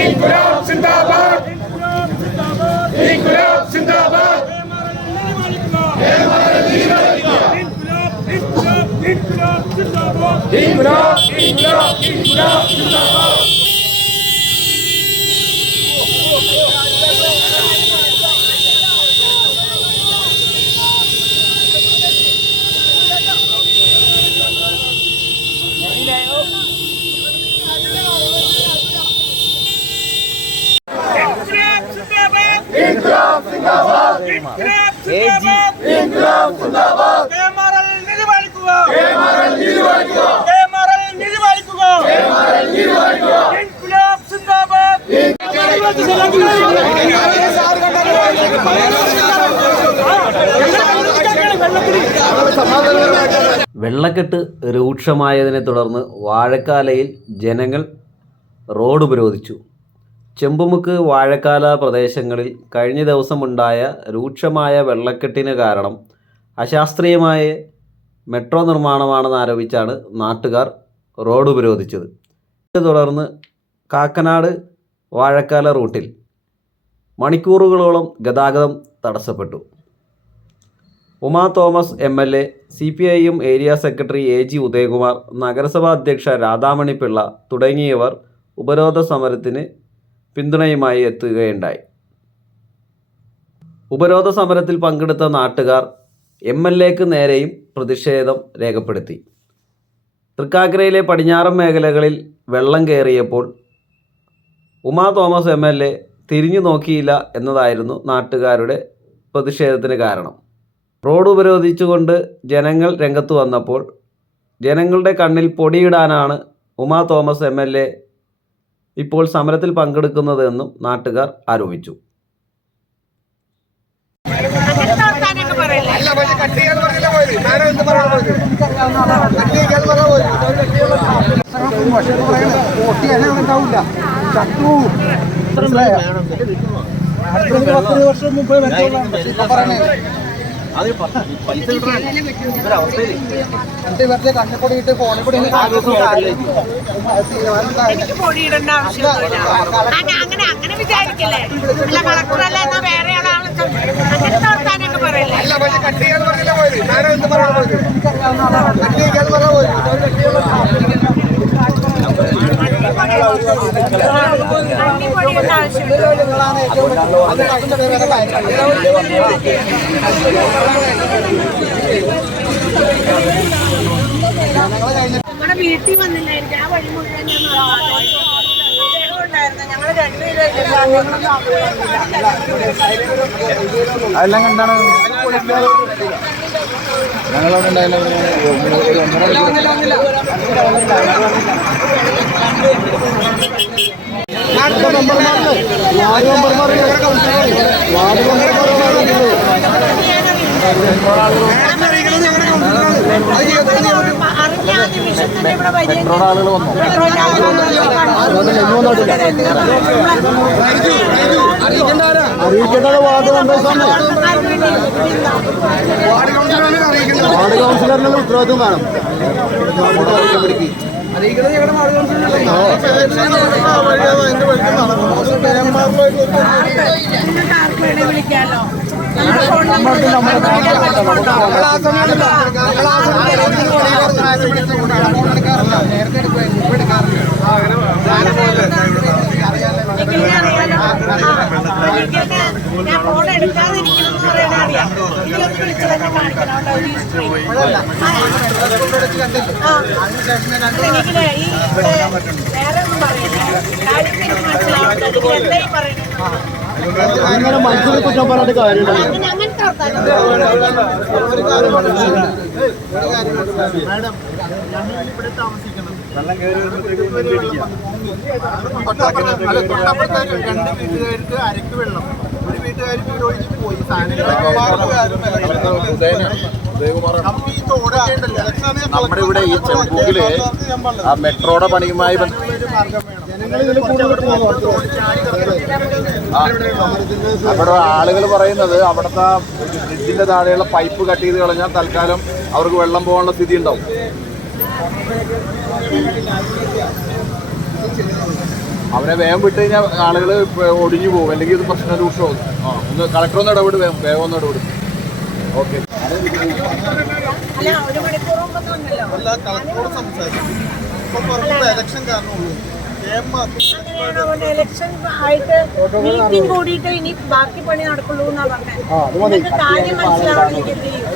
ഇൻകുലാബ് സിന്ദാബാദ് ഇൻകുലാബ് സിന്ദാബാദ് ഇൻകുലാബ് വെള്ളക്കെട്ട് രൂക്ഷമായതിനെ തുടർന്ന് വാഴക്കാലയിൽ ജനങ്ങൾ റോഡ് ഉപരോധിച്ചു. ചെമ്പുമുക്ക് വാഴക്കാല പ്രദേശങ്ങളിൽ കഴിഞ്ഞ ദിവസമുണ്ടായ രൂക്ഷമായ വെള്ളക്കെട്ടിന് കാരണം അശാസ്ത്രീയമായ മെട്രോ നിർമ്മാണമാണെന്നാരോപിച്ചാണ് നാട്ടുകാർ റോഡ് ഉപരോധിച്ചത്. തുടർന്ന് കാക്കനാട് വാഴക്കാല റൂട്ടിൽ മണിക്കൂറുകളോളം ഗതാഗതം തടസ്സപ്പെട്ടു. Uma Thomas M L A C P I M area secretary A G Udayakumar നഗരസഭാ അധ്യക്ഷ രാധാമണി പിള്ള തുടങ്ങിയവർ ഉപരോധ സമരത്തിന് പിന്തുണയുമായി എത്തുകയുണ്ടായി. ഉപരോധ സമരത്തിൽ പങ്കെടുത്ത നാട്ടുകാർ എം എൽ എക്ക് നേരെയും പ്രതിഷേധം രേഖപ്പെടുത്തി. തൃക്കാക്കരയിലെ പടിഞ്ഞാറൻ മേഖലകളിൽ വെള്ളം കയറിയപ്പോൾ Uma Thomas M L A തിരിഞ്ഞു നോക്കിയില്ല എന്നതായിരുന്നു നാട്ടുകാരുടെ പ്രതിഷേധത്തിന് കാരണം. റോഡ് ഉപരോധിച്ചുകൊണ്ട് ജനങ്ങൾ രംഗത്ത് വന്നപ്പോൾ ജനങ്ങളുടെ കണ്ണിൽ പൊടിയിടാനാണ് Uma Thomas M L A ഇപ്പോൾ സമരത്തിൽ പങ്കെടുക്കുന്നതെന്നും നാട്ടുകാർ ആരോപിച്ചു. പത്ത് വർഷം മുമ്പ് പറയണേ രണ്ട് പേരുടെ കണ്ണിപ്പൊടി ഇട്ട് ഫോണിൽ കൂടി എനിക്ക് പൊടിയിടേണ്ട ആവശ്യമൊന്നുമില്ല അങ്ങനെ അങ്ങനെ അങ്ങനെ വിചാരിക്കല്ലേ? അല്ല കളക്ടറല്ല എന്നാ വേറെ ആളാണ് അങ്ങനത്തെ വർത്താനൊക്കെ പറയല്ലേ? നിങ്ങളാണ് ഏറ്റവും നമ്മുടെ വീട്ടിൽ വന്നില്ലായിരിക്കും. ആ വഴി മുഴുവൻ ഞങ്ങൾ ഉണ്ടായിരുന്നു ഞങ്ങൾ അതെല്ലാം കണ്ടാണ്. ഞങ്ങളവിടെ വരിക അറിയിക്കേണ്ടത് വാർഡ് മെമ്പേഴ്സാണ് വാർഡ് കൗൺസിലറിനുള്ള ഉത്തരവാദിത്വം കാണും. വിളിക്കാലോ? നമ്മുടെ ഫോൺ നമ്പർ ആ. എനിക്കില്ലേ, ഈ ഇവിടെ വേറെ ഒന്നും മനസ്സിലാവുന്നില്ല എനിക്ക് എന്തായി പറയുന്നത് അങ്ങനെ മനസ്സിൽ കുറ്റം പറഞ്ഞിട്ട് കാര്യമില്ല. അങ്ങനെ അങ്ങനത്തെ വർത്താനം രണ്ട് വീട്ടുകാർക്ക് അരക്ക് വെള്ളം. ഒരു വീട്ടുകാർ വീട് ഒഴിഞ്ഞ് പോയി. സാധനങ്ങളൊക്കെ നമ്മുടെ ഇവിടെ ഈ ചെമ്പൂക്കിൽ ആ മെട്രോയുടെ പണിയുമായി അവിടെ ആളുകൾ പറയുന്നത് അവിടുത്തെ ബ്രിഡ്ജിന്റെ താഴെയുള്ള പൈപ്പ് കട്ട് ചെയ്ത് കളഞ്ഞാൽ തൽക്കാലം അവർക്ക് വെള്ളം പോകാനുള്ള സ്ഥിതി ഉണ്ടാവും. അവരെ വേഗം വിട്ട് കഴിഞ്ഞാൽ ആളുകൾ ഒടിഞ്ഞു പോകും. അല്ലെങ്കിൽ ഇത് പ്രശ്നം രൂക്ഷമാകും. ആ ഒന്ന് കളക്ടർ ഒന്ന് ഇടപെടും വേഗം വേഗം ഒന്ന് ഇടപെടും. ഓക്കെ. അല്ല കളക്ടറോട് സംസാരിക്കും. ഇപ്പൊ പറഞ്ഞത് ഇലക്ഷൻ കാരണമുള്ളൂ. അങ്ങനെയാണ് അവന്റെ ഇലക്ഷൻ ആയിട്ട് മീറ്റിംഗ് കൂടിയിട്ട് ഇനി ബാക്കി പണി നടക്കുള്ളൂ എന്നാ പറഞ്ഞത് കാര്യം മനസ്സിലാവണമെങ്കിൽ എന്ത് ചെയ്യും?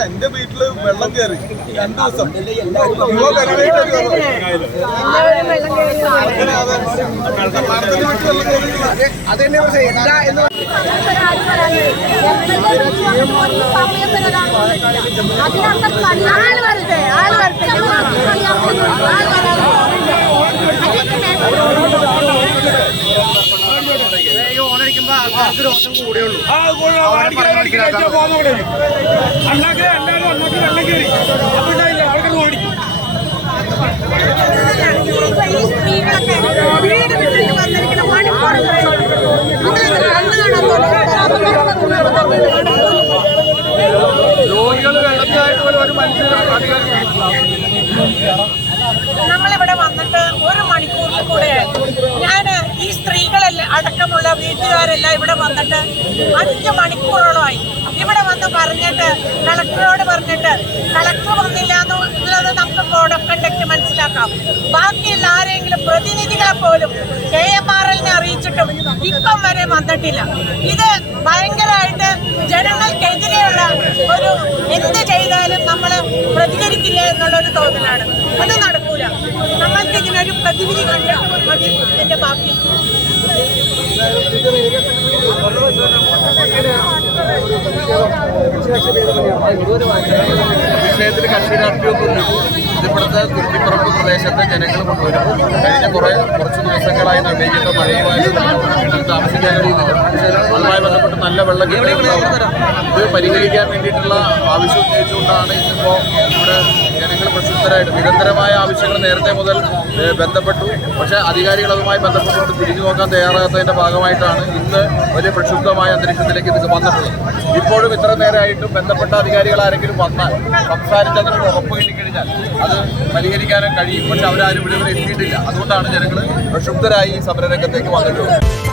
എന്റെ വീട്ടിൽ വെള്ളം കയറി രണ്ടു ദിവസം കയറി മാഡത്തിന്റെ വീട്ടിൽ വെള്ളം കയറി ആൾ വരട്ടെ ആൾ വരട്ടെ ആ കൊള്ളാം അടിക്കാൻ അടിക്കാൻ പോകുന്നവിടെ അണ്ണാക്ക് അപ്പൊ ഉണ്ടായില്ല ആൾക്കാർ ഓടിക്കും ഈ സ്ത്രീകളൊക്കെ വീട് വിട്ടിട്ട് വന്നിരിക്കുന്ന മണിക്കൂറുകൾ രോഗികൾ വെള്ളത്തിലായിട്ട് ഒരു മനുഷ്യർ നമ്മളിവിടെ വന്നിട്ട് ഒരു മണിക്കൂറിൽ കൂടെ വന്നിട്ട് അഞ്ച് മണിക്കൂറോളമായി. ഇവിടെ വന്ന് പറഞ്ഞിട്ട് കളക്ടറോട് പറഞ്ഞിട്ട് കളക്ടർ വന്നില്ല എന്നുള്ളത് നമുക്ക് കോഡ് ഓഫ് കണ്ടക്ട് മനസ്സിലാക്കാം. ബാക്കിയുള്ള ആരെങ്കിലും പ്രതിനിധികളെ പോലും കെ എം ആർ എല്ലിനെ അറിയിച്ചിട്ടും ഇപ്പം വരെ വന്നിട്ടില്ല. ഇത് ഭയങ്കരമായിട്ട് ജനങ്ങൾക്കെതിരെയുള്ള ഒരു എന്ത് ചെയ്താലും നമ്മൾ പ്രതികരിക്കില്ല എന്നുള്ളൊരു തോന്നലാണ്. അത് നടക്കൂല. നമ്മൾക്ക് ഇതിനൊരു പ്രതിവിധി കണ്ടിട്ട് മതി ബാക്കി വിഷയത്തിൽ കക്ഷി രാഷ്ട്രീയമൊന്നുമില്ല. ഇതിവിടുത്തെ കുറ്റിപ്പുറമ്പ് പ്രദേശത്തെ ജനങ്ങൾ കൊണ്ടുവരും കഴിഞ്ഞ കുറേ കുറച്ച് ദിവസങ്ങളായി നിർണയിക്കുന്ന മഴയുമായി വീട്ടിൽ താമസിക്കാൻ കഴിയുന്നില്ല അതുമായി ബന്ധപ്പെട്ട് നല്ല വെള്ളം ഇത് പരിഹരിക്കാൻ വേണ്ടിയിട്ടുള്ള ആവശ്യം ഉന്നയിച്ചുകൊണ്ടാണ് ഇന്നിപ്പോൾ ഇവിടെ ജനങ്ങൾ പ്രക്ഷുബ്ധരായിട്ട് നിരന്തരമായ ആവശ്യങ്ങൾ നേരത്തെ മുതൽ ബന്ധപ്പെട്ടു. പക്ഷേ അധികാരികൾ അതുമായി ബന്ധപ്പെട്ടുകൊണ്ട് തിരിഞ്ഞു നോക്കാൻ തയ്യാറാകാത്തതിന്റെ ഭാഗമായിട്ടാണ് ഇന്ന് വലിയ പ്രക്ഷുബ്ധമായ അന്തരീക്ഷത്തിലേക്ക് ഇത് വന്നിട്ടുള്ളത്. ഇപ്പോഴും ഇത്ര നേരമായിട്ടും ബന്ധപ്പെട്ട അധികാരികൾ ആരെങ്കിലും വന്നാൽ സംസാരിച്ച് അതിനൊരു ഉറപ്പ് കിട്ടിക്കഴിഞ്ഞാൽ അത് പരിഹരിക്കാനും കഴിയും. പക്ഷെ അവരാരും ഇവിടെ ഇവിടെ എത്തിയിട്ടില്ല. അതുകൊണ്ടാണ് ജനങ്ങൾ പ്രക്ഷുബ്ധരായി സമരരംഗത്തേക്ക് വന്നിട്ടുള്ളത്.